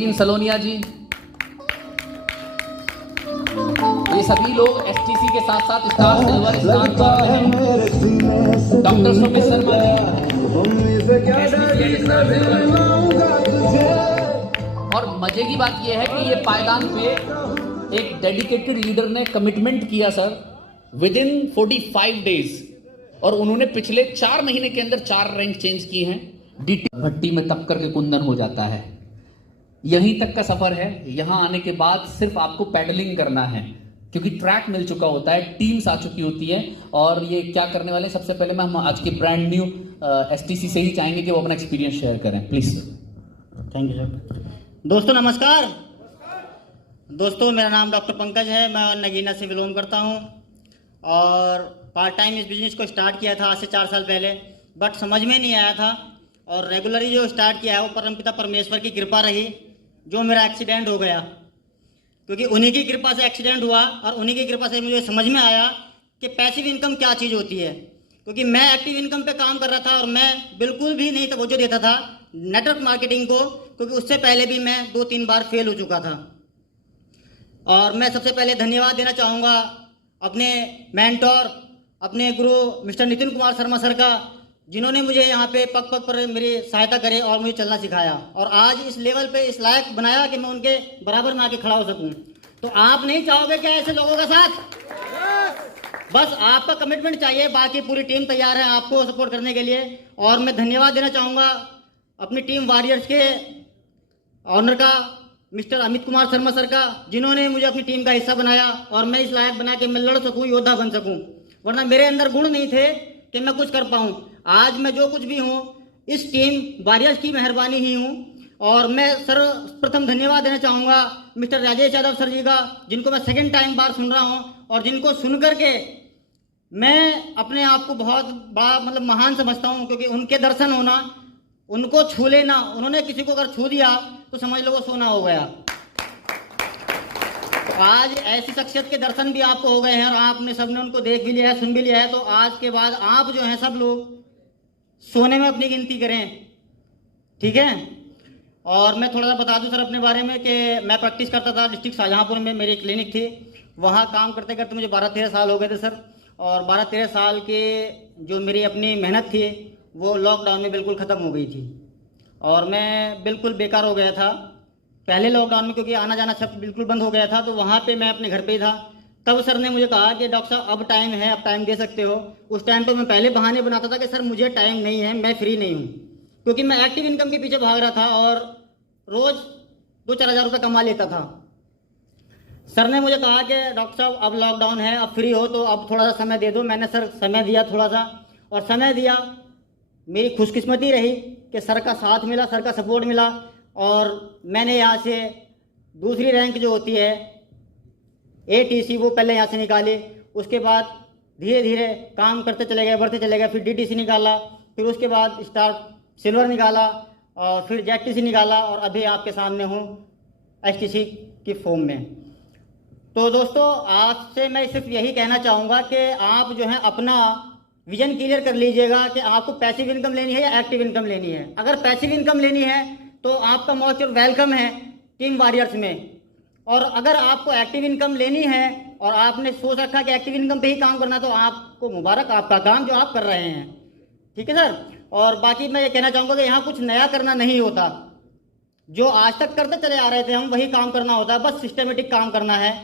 सलोनिया जी, ये सभी लोग एसटीसी के साथ साथ स्टार सिल्वर स्टार कर रहे हैं। डॉक्टर सुमित शर्मा जी, और मजे की बात यह है कि ये पायदान पे एक डेडिकेटेड लीडर ने कमिटमेंट किया सर विद इन 45 डेज, और उन्होंने पिछले 4 महीने के अंदर 4 रैंक चेंज की हैं। डीटी भट्टी में तप करके कुंदन हो जाता है। यहीं तक का सफर है। यहां आने के बाद सिर्फ आपको पैडलिंग करना है, क्योंकि ट्रैक मिल चुका होता है, टीम्स आ चुकी होती है। और ये क्या करने वाले, सबसे पहले मैं हम आज के ब्रांड न्यू एसटीसी से ही चाहेंगे कि वो अपना एक्सपीरियंस शेयर करें, प्लीज। Thank you sir. दोस्तों नमस्कार। दोस्तों मेरा नाम डॉक्टर पंकज है, मैं नगीना से बिलोंग करता हूं और पार्ट टाइम इस बिजनेस को स्टार्ट किया था आज से 4 साल पहले, बट समझ में नहीं आया था। और रेगुलरली जो स्टार्ट किया है वो परमपिता परमेश्वर की कृपा रही, जो मेरा एक्सीडेंट हो गया, क्योंकि उन्हीं की कृपा से एक्सीडेंट हुआ और उन्हीं की कृपा से मुझे समझ में आया कि पैसिव इनकम क्या चीज़ होती है। क्योंकि मैं एक्टिव इनकम पे काम कर रहा था और मैं बिल्कुल भी नहीं तवज्जो देता था नेटवर्क मार्केटिंग को, क्योंकि उससे पहले भी मैं 2-3 बार फेल हो चुका था। और मैं सबसे पहले धन्यवाद देना चाहूँगा अपने मेंटोर, अपने गुरु मिस्टर नितिन कुमार शर्मा सर का, जिन्होंने मुझे यहाँ पे पग पग पर मेरी सहायता करे और मुझे चलना सिखाया और आज इस लेवल पे इस लायक बनाया कि मैं उनके बराबर में आके खड़ा हो सकूँ। तो आप नहीं चाहोगे क्या ऐसे लोगों का साथ? बस आपका कमिटमेंट चाहिए, बाकी पूरी टीम तैयार है आपको सपोर्ट करने के लिए। और मैं धन्यवाद देना चाहूँगा अपनी टीम वॉरियर्स के ऑनर का, मिस्टर अमित कुमार शर्मा सर का, जिन्होंने मुझे अपनी टीम का हिस्सा बनाया और मैं इस लायक बना के मैं लड़ सकूँ, योद्धा बन सकूँ। वरना मेरे अंदर गुण नहीं थे कि मैं कुछ कर पाऊँ। आज मैं जो कुछ भी हूँ इस टीम वॉरियर्स की मेहरबानी ही हूँ। और मैं सर्वप्रथम धन्यवाद देना चाहूँगा मिस्टर राजेश यादव सर जी का, जिनको मैं सेकंड टाइम बार सुन रहा हूँ और जिनको सुन करके मैं अपने आप को बहुत बड़ा मतलब महान समझता हूँ, क्योंकि उनके दर्शन होना, उनको छू लेना, उन्होंने किसी को अगर छू दिया तो समझ लो वो सोना हो गया। आज ऐसी शख्सियत के दर्शन भी आपको हो गए हैं और आपने सबने उनको देख भी लिया है, सुन भी लिया है। तो आज के बाद आप जो हैं सब लोग सोने में अपनी गिनती करें, ठीक है। और मैं थोड़ा सा बता दूं सर अपने बारे में कि मैं प्रैक्टिस करता था डिस्ट्रिक्ट शाहजहाँपुर में, मेरी क्लिनिक थी। वहाँ काम करते करते मुझे 12-13 साल हो गए थे सर। और 12-13 साल के जो मेरी अपनी मेहनत थी वो लॉकडाउन में बिल्कुल ख़त्म हो गई थी और मैं बिल्कुल बेकार हो गया था पहले लॉकडाउन में, क्योंकि आना जाना सब बिल्कुल बंद हो गया था। तो वहाँ पे मैं अपने घर पे ही था। तब सर ने मुझे कहा कि डॉक्टर साहब अब टाइम है, अब टाइम दे सकते हो। उस टाइम तो मैं पहले बहाने बनाता था कि सर मुझे टाइम नहीं है, मैं फ्री नहीं हूँ, क्योंकि मैं एक्टिव इनकम के पीछे भाग रहा था और रोज़ 2-4 हज़ार रुपये कमा लेता था। सर ने मुझे कहा कि डॉक्टर साहब अब लॉकडाउन है, अब फ्री हो तो अब थोड़ा सा समय दे दो। मैंने सर समय दिया थोड़ा सा, और समय दिया। मेरी खुशकिस्मती रही कि सर का साथ मिला, सर का सपोर्ट मिला और मैंने यहाँ से दूसरी रैंक जो होती है ATC वो पहले यहाँ से निकाली। उसके बाद धीरे धीरे काम करते चले गए, बढ़ते चले गए। फिर DTC निकाला, फिर उसके बाद स्टार सिल्वर निकाला और फिर ZTC निकाला और अभी आपके सामने हूँ STC की फॉर्म में। तो दोस्तों आपसे मैं सिर्फ यही कहना चाहूँगा कि आप जो है अपना विजन क्लियर कर लीजिएगा कि आपको पैसिव इनकम लेनी है या एक्टिव इनकम लेनी है। अगर पैसिव इनकम लेनी है तो आपका मोस्ट वेलकम है टीम वॉरियर्स में। और अगर आपको एक्टिव इनकम लेनी है और आपने सोच रखा कि एक्टिव इनकम पे ही काम करना, तो आपको मुबारक, आपका काम जो आप कर रहे हैं, ठीक है सर। और बाकी मैं ये कहना चाहूँगा कि यहाँ कुछ नया करना नहीं होता, जो आज तक करते चले आ रहे थे हम वही काम करना होता है, बस सिस्टमेटिक काम करना है।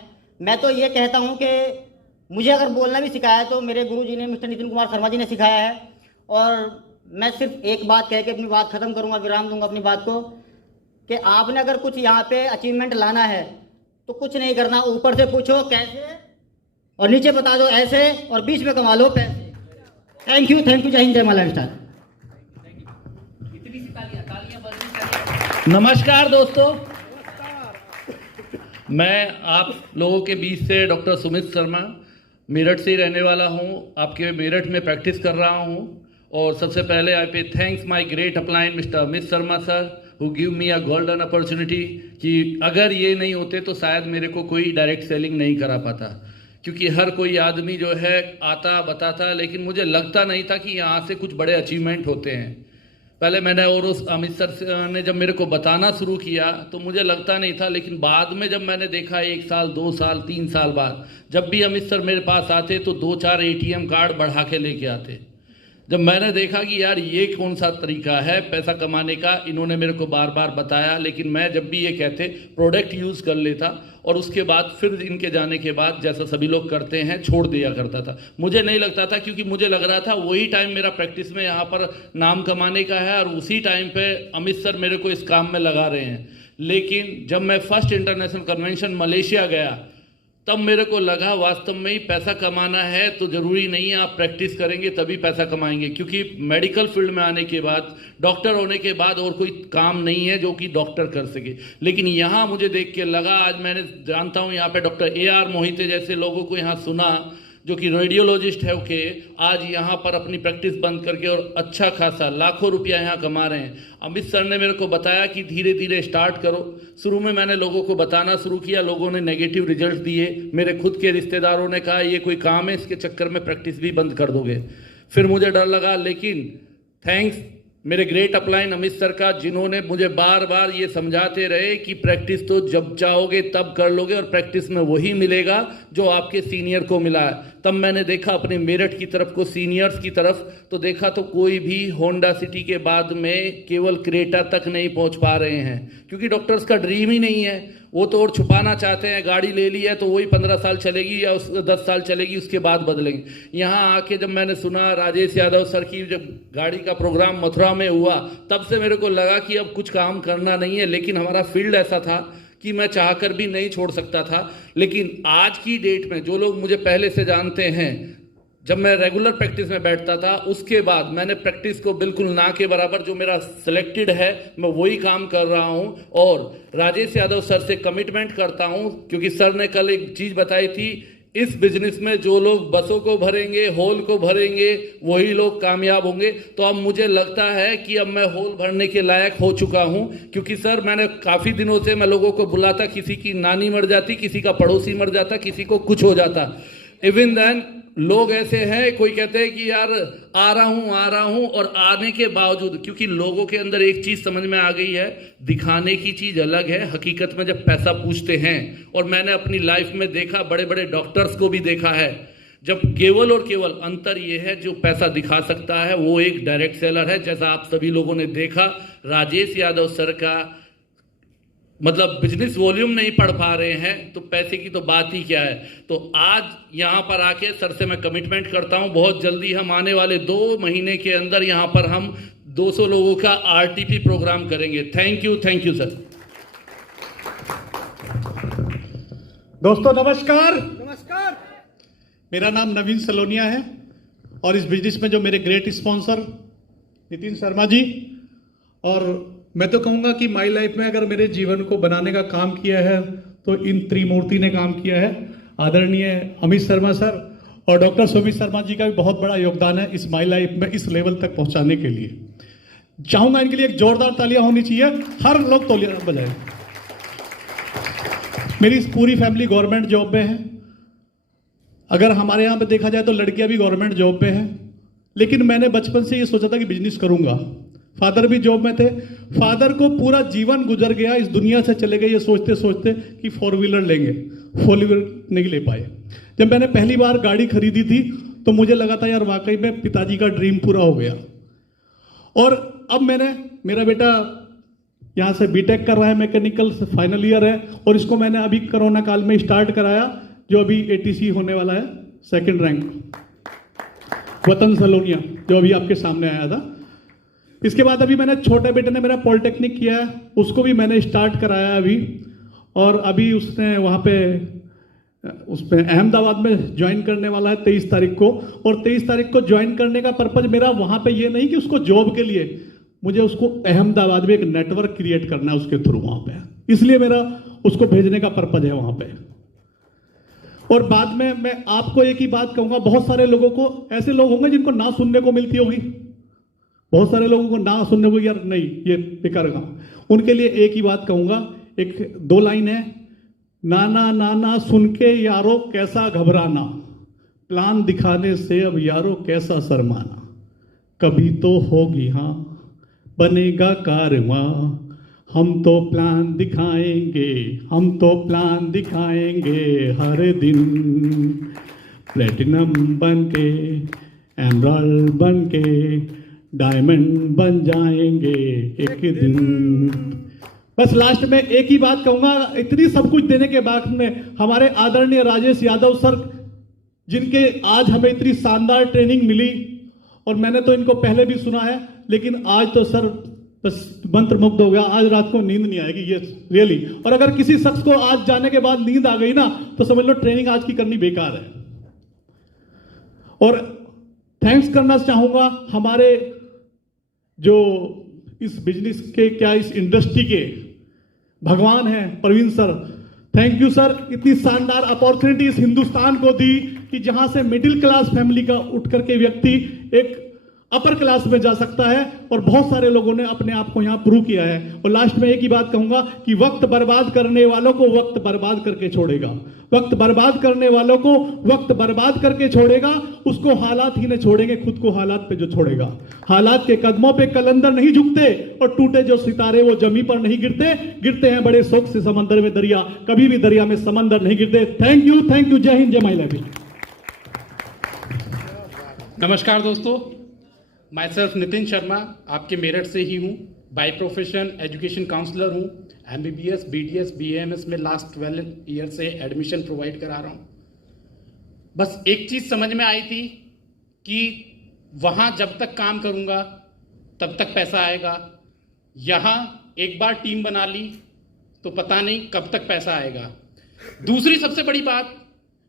मैं तो ये कहता हूँ कि मुझे अगर बोलना भी सिखाया है तो मेरे गुरुजी ने, मिस्टर नितिन कुमार शर्मा जी ने सिखाया है। और मैं सिर्फ एक बात कह के अपनी बात ख़त्म करूँगा, विराम दूंगा अपनी बात को, कि आपने अगर कुछ यहाँ पे अचीवमेंट लाना है तो कुछ नहीं करना, ऊपर से पूछो कैसे और नीचे बता दो ऐसे और बीच में कमा लो पैसे। थैंक यू, जय हिंद, जय मां लाइफस्टाइल। नमस्कार दोस्तों, मैं आप लोगों के बीच से डॉक्टर सुमित शर्मा, मेरठ से ही रहने वाला हूं। आपके मेरठ में प्रैक्टिस कर रहा हूं। और सबसे पहले आई पे thanks my great upline mister Amit Sharma sir who give me a golden opportunity, कि अगर ये नहीं होते तो शायद मेरे को कोई डायरेक्ट सेलिंग नहीं करा पाता, क्योंकि हर कोई आदमी जो है आता बताता, लेकिन मुझे लगता नहीं था कि यहाँ से कुछ बड़े अचीवमेंट होते हैं। पहले मैंने और उस अमित सर ने जब मेरे को बताना शुरू किया तो मुझे लगता नहीं था, लेकिन बाद में जब मैंने देखा 1 साल 2 साल 3 साल बाद जब भी अमित सर मेरे पास आते तो 2-4 ATM कार्ड बढ़ा के लेके आते। जब मैंने देखा कि यार ये कौन सा तरीका है पैसा कमाने का, इन्होंने मेरे को बार बार बताया, लेकिन मैं जब भी ये कहते प्रोडक्ट यूज़ कर लेता और उसके बाद फिर इनके जाने के बाद जैसा सभी लोग करते हैं छोड़ दिया करता था। मुझे नहीं लगता था, क्योंकि मुझे लग रहा था वही टाइम मेरा प्रैक्टिस में यहाँ पर नाम कमाने का है और उसी टाइम पे अमित सर मेरे को इस काम में लगा रहे हैं। लेकिन जब मैं फर्स्ट इंटरनेशनल कन्वेंशन मलेशिया गया तब मेरे को लगा वास्तव में ही पैसा कमाना है तो ज़रूरी नहीं है आप प्रैक्टिस करेंगे तभी पैसा कमाएंगे, क्योंकि मेडिकल फील्ड में आने के बाद, डॉक्टर होने के बाद और कोई काम नहीं है जो कि डॉक्टर कर सके। लेकिन यहाँ मुझे देख के लगा, आज मैंने जानता हूँ यहाँ पे डॉक्टर AR मोहिते जैसे लोगों को यहाँ सुना जो कि रेडियोलॉजिस्ट है के आज यहाँ पर अपनी प्रैक्टिस बंद करके और अच्छा खासा लाखों रुपया यहाँ कमा रहे हैं। अमित सर ने मेरे को बताया कि धीरे धीरे स्टार्ट करो। शुरू में मैंने लोगों को बताना शुरू किया, लोगों ने नेगेटिव रिजल्ट दिए। मेरे खुद के रिश्तेदारों ने कहा ये कोई काम है, इसके चक्कर में प्रैक्टिस भी बंद कर दोगे। फिर मुझे डर लगा, लेकिन थैंक्स मेरे ग्रेट अपलाइन अमित सर का, जिन्होंने मुझे बार बार ये समझाते रहे कि प्रैक्टिस तो जब चाहोगे तब कर लोगे और प्रैक्टिस में वही मिलेगा जो आपके सीनियर को मिला है। तब मैंने देखा अपने मेरठ की तरफ को, सीनियर्स की तरफ, तो देखा तो कोई भी होंडा सिटी के बाद में केवल क्रेटा तक नहीं पहुंच पा रहे हैं, क्योंकि डॉक्टर्स का ड्रीम ही नहीं है। वो तो और छुपाना चाहते हैं, गाड़ी ले ली है तो वही 15 साल चलेगी या 10 साल चलेगी, उसके बाद बदलेंगे। यहाँ आके जब मैंने सुना राजेश यादव सर की जब गाड़ी का प्रोग्राम मथुरा में हुआ, तब से मेरे को लगा कि अब कुछ काम करना नहीं है। लेकिन हमारा फील्ड ऐसा था कि मैं चाहकर भी नहीं छोड़ सकता था। लेकिन आज की डेट में जो लोग मुझे पहले से जानते हैं, जब मैं रेगुलर प्रैक्टिस में बैठता था उसके बाद मैंने प्रैक्टिस को बिल्कुल ना के बराबर, जो मेरा सिलेक्टेड है मैं वही काम कर रहा हूं और राजेश यादव सर से कमिटमेंट करता हूं, क्योंकि सर ने कल एक चीज बताई थी, इस बिजनेस में जो लोग बसों को भरेंगे, हॉल को भरेंगे, वही लोग कामयाब होंगे। तो अब मुझे लगता है कि अब मैं हॉल भरने के लायक हो चुका हूं, क्योंकि सर मैंने काफ़ी दिनों से मैं लोगों को बुलाता, किसी की नानी मर जाती, किसी का पड़ोसी मर जाता, किसी को कुछ हो जाता। इवन देन लोग ऐसे हैं, कोई कहते हैं कि यार आ रहा हूं, और आने के बावजूद, क्योंकि लोगों के अंदर एक चीज समझ में आ गई है, दिखाने की चीज अलग है, हकीकत में जब पैसा पूछते हैं। और मैंने अपनी लाइफ में देखा, बड़े बड़े डॉक्टर्स को भी देखा है, जब केवल और केवल अंतर ये है, जो पैसा दिखा सकता है वो एक डायरेक्ट सेलर है। जैसा आप सभी लोगों ने देखा राजेश यादव सर का, मतलब बिजनेस वॉल्यूम नहीं पढ़ पा रहे हैं तो पैसे की तो बात ही क्या है। तो आज यहाँ पर आके सर से मैं कमिटमेंट करता हूँ, बहुत जल्दी हम आने वाले 2 महीने के अंदर यहाँ पर हम 200 लोगों का RTP प्रोग्राम करेंगे। Thank you sir. दोस्तों नमस्कार। मेरा नाम नवीन सलोनिया है और इस बिजनेस में जो मेरे ग्रेट स्पॉन्सर नितिन शर्मा जी, और मैं तो कहूँगा कि माई लाइफ में अगर मेरे जीवन को बनाने का काम किया है तो इन त्रिमूर्ति ने काम किया है। आदरणीय अमित शर्मा सर और डॉक्टर सुमित शर्मा जी का भी बहुत बड़ा योगदान है इस माई लाइफ में इस लेवल तक पहुंचाने के लिए। चाहूँगा इनके लिए एक जोरदार तालियां होनी चाहिए, हर लोग तालियां बजाएं। मेरी पूरी फैमिली गवर्नमेंट जॉब में है। अगर हमारे यहाँ पे देखा जाए तो लड़कियां भी गवर्नमेंट जॉब पे हैं, लेकिन मैंने बचपन से ये सोचा था कि बिजनेस करूंगा। फादर भी जॉब में थे, फादर को पूरा जीवन गुजर गया, इस दुनिया से चले गए ये सोचते सोचते कि 4 व्हीलर लेंगे, 4 व्हीलर नहीं ले पाए। जब मैंने पहली बार गाड़ी खरीदी थी तो मुझे लगा था यार वाकई में पिताजी का ड्रीम पूरा हो गया। और अब मेरा बेटा यहाँ से बीटेक कर रहा है, मैकेनिकल फाइनल ईयर है, और इसको मैंने अभी कोरोना काल में स्टार्ट कराया, जो अभी ATC होने वाला है, 2nd रैंक, वतन सलोनिया, जो अभी आपके सामने आया था। इसके बाद अभी मैंने छोटे बेटे ने मेरा पॉलिटेक्निक किया है, उसको भी मैंने स्टार्ट कराया अभी, और अभी उसने वहाँ पे उसमें अहमदाबाद में ज्वाइन करने वाला है 23 तारीख को। और 23 तारीख को ज्वाइन करने का पर्पज मेरा वहाँ पे ये नहीं कि उसको जॉब के लिए, मुझे उसको अहमदाबाद में एक नेटवर्क क्रिएट करना है उसके थ्रू वहाँ पे, इसलिए मेरा उसको भेजने का पर्पज है वहाँ पे। और बाद में मैं आपको एक ही बात कहूँगा, बहुत सारे लोगों को, ऐसे लोग होंगे जिनको ना सुनने को मिलती होगी, बहुत सारे लोगों को ना सुनने को, यार नहीं ये बेकार काम, उनके लिए एक ही बात कहूँगा, 2 लाइन है, नाना नाना सुन के यारो कैसा घबराना, प्लान दिखाने से अब यारो कैसा शर्माना, कभी तो होगी हाँ बनेगा कारवां, हम तो प्लान दिखाएंगे, हम तो प्लान दिखाएंगे हर दिन, प्लेटिनम बन के, एमराल्ड बन के, डायमंड बन जाएंगे एक दिन। बस लास्ट में एक ही बात कहूंगा, इतनी सब कुछ देने के बाद में हमारे आदरणीय राजेश यादव सर, जिनके आज हमें इतनी शानदार ट्रेनिंग मिली, और मैंने तो इनको पहले भी सुना है, लेकिन आज तो सर बस मंत्रमुग्ध हो गया। आज रात को नींद नहीं आएगी, ये रियली। और अगर किसी शख्स को आज जाने के बाद नींद आ गई ना, तो समझ लो ट्रेनिंग आज की करनी बेकार है। और थैंक्स करना चाहूंगा हमारे जो इस बिजनेस के, क्या इस इंडस्ट्री के भगवान हैं, Praveen sir. Thank you sir, इतनी शानदार अपॉर्चुनिटी इस हिंदुस्तान को दी कि जहां से मिडिल क्लास फैमिली का उठ करके व्यक्ति एक अपर क्लास में जा सकता है, और बहुत सारे लोगों ने अपने आप को यहां प्रूव किया है। और लास्ट में एक ही बात कहूंगा कि वक्त बर्बाद करने वालों को वक्त बर्बाद करके छोड़ेगा, वक्त बर्बाद करने वालों को वक्त बर्बाद करके छोड़ेगा, उसको हालात ही नहीं छोड़ेंगे, खुद को हालात पे जो छोड़ेगा। हालात के कदमों पे कलंदर नहीं झुकते, और टूटे जो सितारे वो जमी पर नहीं गिरते, गिरते हैं बड़े शौक से समंदर में दरिया, कभी भी दरिया में समंदर नहीं गिरते। थैंक यू, जय हिंद, जय माई लाइफ। नमस्कार दोस्तों, माई सेल्फ नितिन शर्मा, आपके मेरठ से ही हूँ। बाय प्रोफेशन एजुकेशन काउंसलर हूँ। MBBS, BDS, BAMS में लास्ट 12 ईयर से एडमिशन प्रोवाइड करा रहा हूँ। बस एक चीज़ समझ में आई थी कि वहाँ जब तक काम करूँगा तब तक पैसा आएगा, यहाँ एक बार टीम बना ली तो पता नहीं कब तक पैसा आएगा। दूसरी सबसे बड़ी बात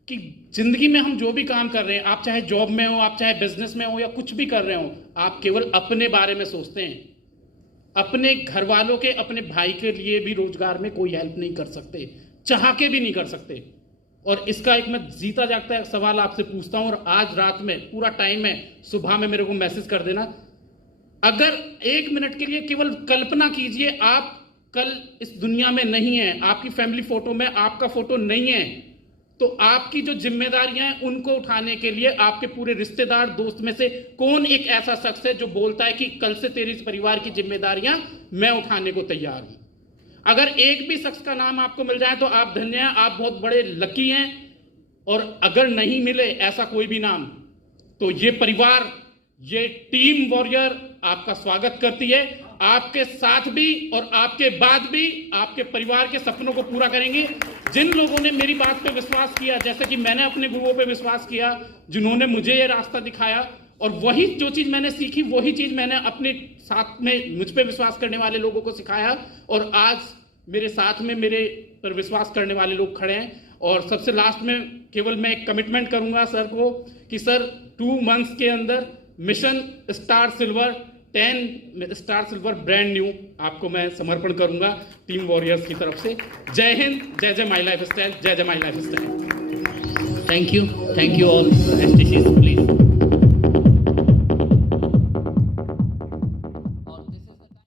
कि जिंदगी में हम जो भी काम कर रहे हैं, आप चाहे जॉब में हो, आप चाहे बिजनेस में हो, या कुछ भी कर रहे हो, आप केवल अपने बारे में सोचते हैं। अपने घर वालों के, अपने भाई के लिए भी रोजगार में कोई हेल्प नहीं कर सकते, चाह के भी नहीं कर सकते। और इसका एक मैं जीता जागता एक सवाल आपसे पूछता हूं, और आज रात में पूरा टाइम है, सुबह में मेरे को मैसेज कर देना। अगर 1 मिनट के लिए केवल कल्पना कीजिए, आप कल इस दुनिया में नहीं है, आपकी फैमिली फोटो में आपका फोटो नहीं है, तो आपकी जो जिम्मेदारियां हैं उनको उठाने के लिए आपके पूरे रिश्तेदार, दोस्त में से कौन एक ऐसा शख्स है जो बोलता है कि कल से तेरी इस परिवार की जिम्मेदारियां मैं उठाने को तैयार हूं? अगर एक भी शख्स का नाम आपको मिल जाए तो आप धन्य हैं, आप बहुत बड़े लकी हैं। और अगर नहीं मिले ऐसा कोई भी नाम, तो ये परिवार, ये टीम वॉरियर आपका स्वागत करती है। आपके साथ भी और आपके बाद भी आपके परिवार के सपनों को पूरा करेंगे। जिन लोगों ने मेरी बात पे विश्वास किया, जैसे कि मैंने अपने गुरुओं पे विश्वास किया, जिन्होंने मुझे ये रास्ता दिखाया, और वही जो चीज मैंने सीखी वही चीज मैंने अपने साथ में मुझ पे विश्वास करने वाले लोगों को सिखाया, और आज मेरे साथ में मेरे पर विश्वास करने वाले लोग खड़े हैं। और सबसे लास्ट में केवल मैं एक कमिटमेंट करूंगा सर को कि सर 2 मंथ्स के अंदर mission star silver 10 star silver brand new आपको मैं समर्पण करूंगा टीम वॉरियर्स की तरफ से। जय हिंद, जय जय माई लाइफ स्टाइल, जय जय my life style. Thank you all STCs, please.